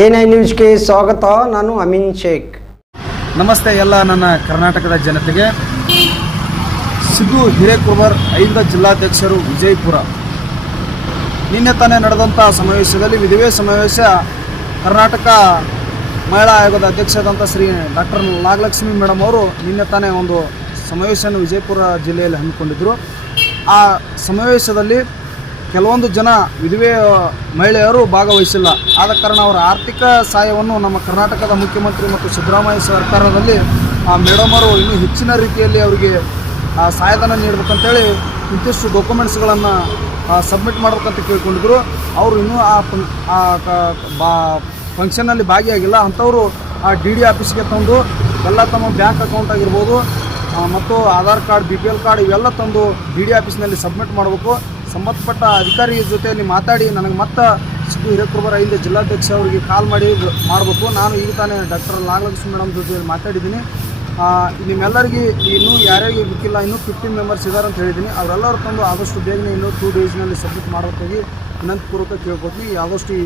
N I ನ್ಯೂಸ್ಗೆ ಸ್ವಾಗತ, ನಾನು ಅಮೀನ್ ಶೇಖ್. ನಮಸ್ತೆ ಎಲ್ಲ ನನ್ನ ಕರ್ನಾಟಕದ ಜನತೆಗೆ. ಸಿದ್ದು ಹಿರೇಕುರ್ವರ್ ಐದ ಜಿಲ್ಲಾಧ್ಯಕ್ಷರು ವಿಜಯಪುರ. ನಿನ್ನೆ ತಾನೇ ನಡೆದಂಥ ಸಮಾವೇಶದಲ್ಲಿ, ವಿಧಿವೇ ಸಮಾವೇಶ, ಕರ್ನಾಟಕ ಮಹಿಳಾ ಆಯೋಗದ ಅಧ್ಯಕ್ಷರಾದಂಥ ಶ್ರೀ ಡಾಕ್ಟರ್ ನಾಗಲಕ್ಷ್ಮಿ ಮೇಡಮ್ ಅವರು ನಿನ್ನೆ ತಾನೇ ಒಂದು ಸಮಾವೇಶವನ್ನು ವಿಜಯಪುರ ಜಿಲ್ಲೆಯಲ್ಲಿ ಹಮ್ಮಿಕೊಂಡಿದ್ದರು ಆ ಸಮಾವೇಶದಲ್ಲಿ ಕೆಲವೊಂದು ಜನ ವಿಧವೆ ಮಹಿಳೆಯರು ಭಾಗವಹಿಸಿಲ್ಲ. ಆದ ಕಾರಣ ಅವರ ಆರ್ಥಿಕ ಸಹಾಯವನ್ನು ನಮ್ಮ ಕರ್ನಾಟಕದ ಮುಖ್ಯಮಂತ್ರಿ ಮತ್ತು ಸಿದ್ದರಾಮಯ್ಯ ಸರ್ಕಾರದಲ್ಲಿ, ಆ ಮೇಡಮ್ ಅವರು ಇನ್ನೂ ಹೆಚ್ಚಿನ ರೀತಿಯಲ್ಲಿ ಅವರಿಗೆ, ಆ ಸಹಾಯಧನ ನೀಡಬೇಕಂತೇಳಿ ಇಂತಿಷ್ಟು ಡಾಕ್ಯುಮೆಂಟ್ಸ್ಗಳನ್ನು ಸಬ್ಮಿಟ್ ಮಾಡ್ಬೇಕಂತ ಕೇಳ್ಕೊಂಡಿದ್ರು. ಅವರು ಇನ್ನೂ ಆ ಬಾ ಫಂಕ್ಷನ್ನಲ್ಲಿ ಭಾಗಿಯಾಗಿಲ್ಲ. ಅಂಥವರು, ಆ ಡಿ ಡಿ ಆಫೀಸ್ಗೆ ತಂದು ಎಲ್ಲ ತಮ್ಮ ಬ್ಯಾಂಕ್ ಅಕೌಂಟ್ ಆಗಿರ್ಬೋದು ಮತ್ತು Aadhaar card B P L card ಇವೆಲ್ಲ ತಂದು ಡಿ ಡಿ ಆಫೀಸ್ನಲ್ಲಿ ಸಬ್ಮಿಟ್ ಮಾಡಬೇಕು. ಸಂಬಂಧಪಟ್ಟ ಅಧಿಕಾರಿ ಜೊತೆ ಜೊತೆಯಲ್ಲಿ ಮಾತಾಡಿ, ನನಗೆ ಮತ್ತೆ ಸಿದ್ದು ಹಿರೇಕುರ್ಬರ್ ಹಿಂದೆ ಜಿಲ್ಲಾಧ್ಯಕ್ಷ ಅವರಿಗೆ ಕಾಲ್ ಮಾಡಿ ಮಾಡಬೇಕು. ನಾನು ಈಗ ತಾನೇ ಡಾಕ್ಟರ್ ನಾಗಲಕ್ಷ್ಮಿ ಮೇಡಮ್ ಜೊತೆ ಮಾತಾಡಿದ್ದೀನಿ. ನಿಮ್ಮೆಲ್ಲರಿಗೆ ಇನ್ನೂ ಯಾರ್ಯಾರಿಗೆ ಗೊತ್ತಿಲ್ಲ, ಇನ್ನೂ ಫಿಫ್ಟೀನ್ ಮೆಂಬರ್ಸ್ ಇದ್ದಾರೆ ಅಂತ ಹೇಳಿದ್ದೀನಿ. ಅವರೆಲ್ಲರೂ ತಂದು ಆದಷ್ಟು ಬೇಗನೆ ಇನ್ನೂ ಟೂ ಡೇಸ್ನಲ್ಲಿ ಸಬ್ಮಿಟ್ ಮಾಡೋಕ್ಕಾಗಿ ವಿನಂತಿಪೂರ್ವಕ ಕೇಳ್ಕೊತೀನಿ ಆದಷ್ಟು ಈ